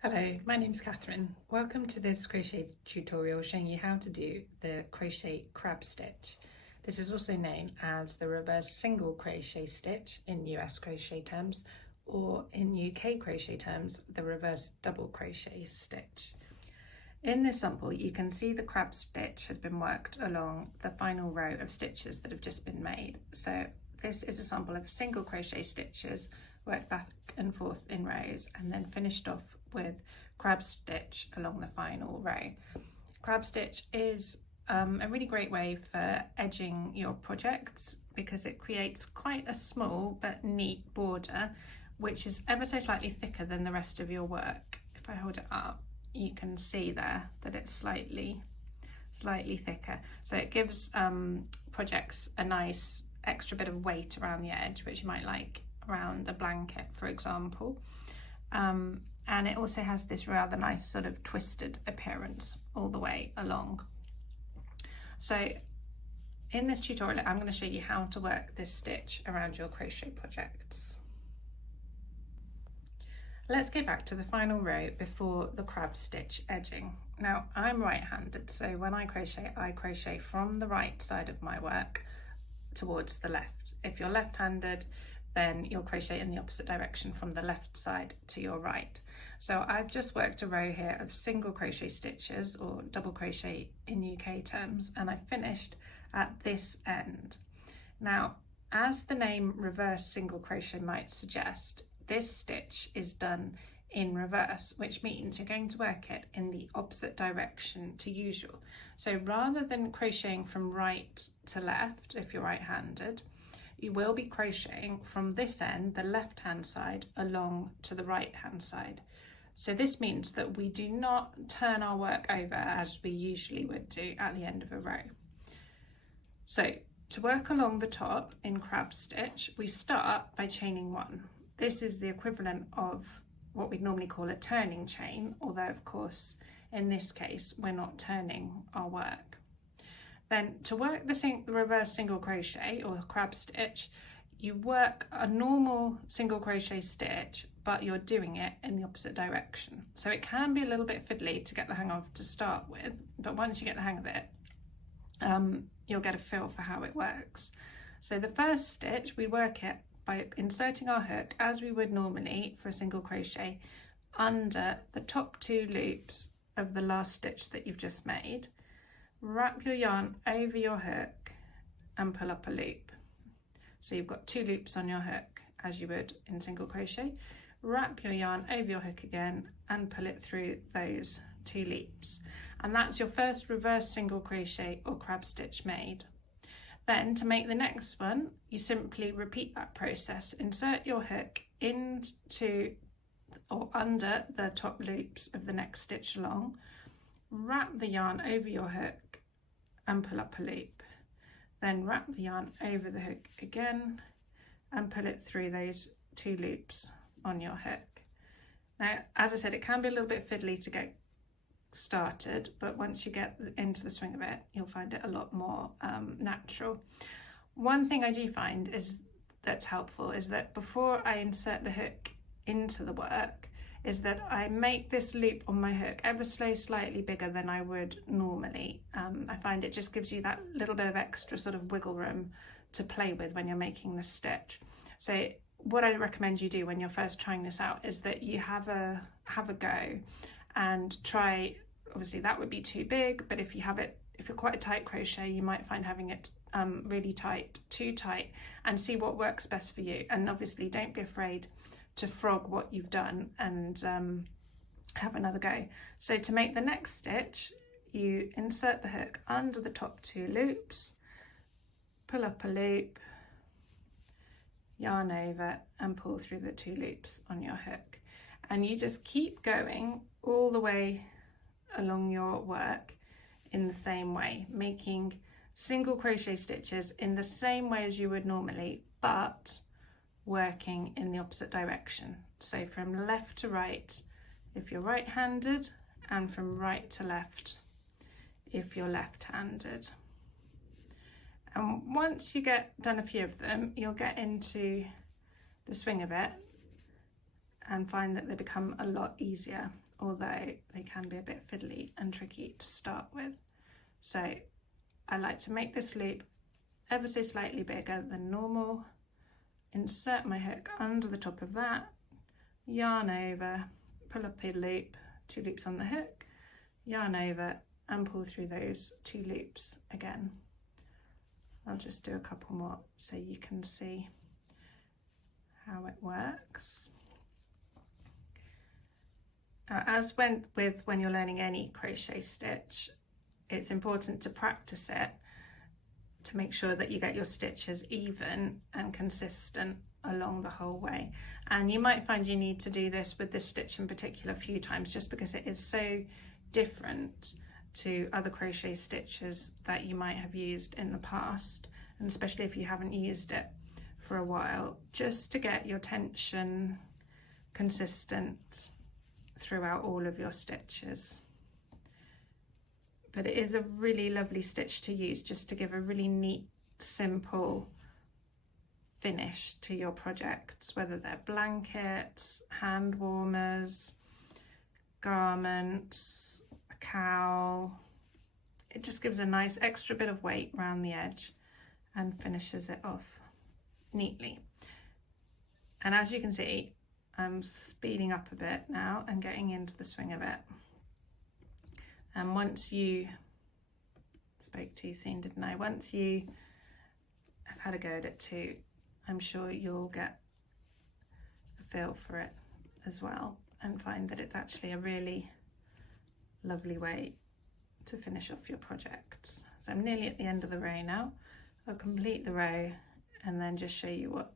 Hello, my name's Catherine. Welcome to this crochet tutorial showing you how to do the crochet crab stitch. This is also known as the reverse single crochet stitch in US crochet terms, or in UK crochet terms, the reverse double crochet stitch. In this sample, you can see the crab stitch has been worked along the final row of stitches that have just been made. So this is a sample of single crochet stitches worked back and forth in rows and then finished off with crab stitch along the final row. Crab stitch is a really great way for edging your projects because it creates quite a small but neat border which is ever so slightly thicker than the rest of your work. If I hold it up, you can see there that it's slightly thicker, so it gives projects a nice extra bit of weight around the edge, which you might like around a blanket, for example. And it also has this rather nice sort of twisted appearance all the way along. So in this tutorial, I'm going to show you how to work this stitch around your crochet projects. Let's go back to the final row before the crab stitch edging. Now I'm right-handed, so when I crochet from the right side of my work towards the left. If you're left-handed, then you'll crochet in the opposite direction from the left side to your right. So I've just worked a row here of single crochet stitches, or double crochet in UK terms, and I finished at this end. Now, as the name reverse single crochet might suggest, this stitch is done in reverse, which means you're going to work it in the opposite direction to usual. So rather than crocheting from right to left, if you're right-handed, you will be crocheting from this end, the left-hand side, along to the right-hand side. So this means that we do not turn our work over as we usually would do at the end of a row. So to work along the top in crab stitch, we start by chaining one. This is the equivalent of what we'd normally call a turning chain, although of course in this case we're not turning our work. Then to work the reverse single crochet or crab stitch, you work a normal single crochet stitch, but you're doing it in the opposite direction. So it can be a little bit fiddly to get the hang of to start with, but once you get the hang of it, you'll get a feel for how it works. So the first stitch, we work it by inserting our hook as we would normally for a single crochet under the top two loops of the last stitch that you've just made. Wrap your yarn over your hook and pull up a loop. So you've got two loops on your hook as you would in single crochet. Wrap your yarn over your hook again and pull it through those two loops. And that's your first reverse single crochet or crab stitch made. Then to make the next one, you simply repeat that process. Insert your hook into or under the top loops of the next stitch along. Wrap the yarn over your hook and pull up a loop. Then wrap the yarn over the hook again and pull it through those two loops on your hook. Now, as I said, it can be a little bit fiddly to get started, but once you get into the swing of it, you'll find it a lot more natural. One thing I do find is that's helpful is that before I insert the hook into the work, is that I make this loop on my hook ever so slightly bigger than I would normally. I find it just gives you that little bit of extra sort of wiggle room to play with when you're making the stitch. So what I recommend you do when you're first trying this out is that you have a go and try, obviously that would be too big, but if you're quite a tight crochet, you might find having it really tight, too tight, and see what works best for you. And obviously don't be afraid to frog what you've done and have another go. So to make the next stitch, you insert the hook under the top two loops, pull up a loop, yarn over and pull through the two loops on your hook. And you just keep going all the way along your work in the same way, making single crochet stitches in the same way as you would normally, but working in the opposite direction. So from left to right if you're right-handed, and from right to left if you're left-handed. And once you get done a few of them, you'll get into the swing of it, and find that they become a lot easier, although they can be a bit fiddly and tricky to start with. So I like to make this loop ever so slightly bigger than normal, insert my hook under the top of that, yarn over, pull up a loop, 2 loops on the hook, yarn over and pull through those 2 loops again. I'll just do a couple more so you can see how it works. As when you're learning any crochet stitch, it's important to practice it to make sure that you get your stitches even and consistent along the whole way. And you might find you need to do this with this stitch in particular a few times, just because it is so different to other crochet stitches that you might have used in the past, and especially if you haven't used it for a while, just to get your tension consistent throughout all of your stitches. But it is a really lovely stitch to use just to give a really neat, simple finish to your projects, whether they're blankets, hand warmers, garments, a cowl. It just gives a nice extra bit of weight around the edge and finishes it off neatly. And as you can see, I'm speeding up a bit now and getting into the swing of it. And once you spoke too soon, didn't I? Once you have had a go at it too, I'm sure you'll get a feel for it as well and find that it's actually a really lovely way to finish off your projects. So I'm nearly at the end of the row now. I'll complete the row and then just show you what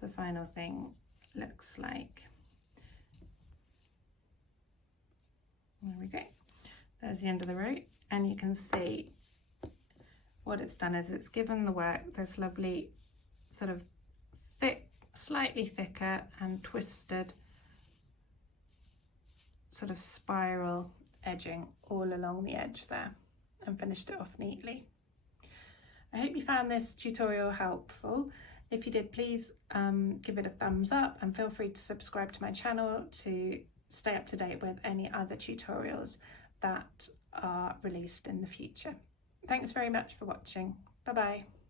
the final thing looks like. There we go. There's the end of the row, and you can see what it's done is it's given the work this lovely sort of thick, slightly thicker and twisted sort of spiral edging all along the edge there, and finished it off neatly. I hope you found this tutorial helpful. If you did, please give it a thumbs up and feel free to subscribe to my channel to stay up to date with any other tutorials that are released in the future. Thanks very much for watching. Bye bye.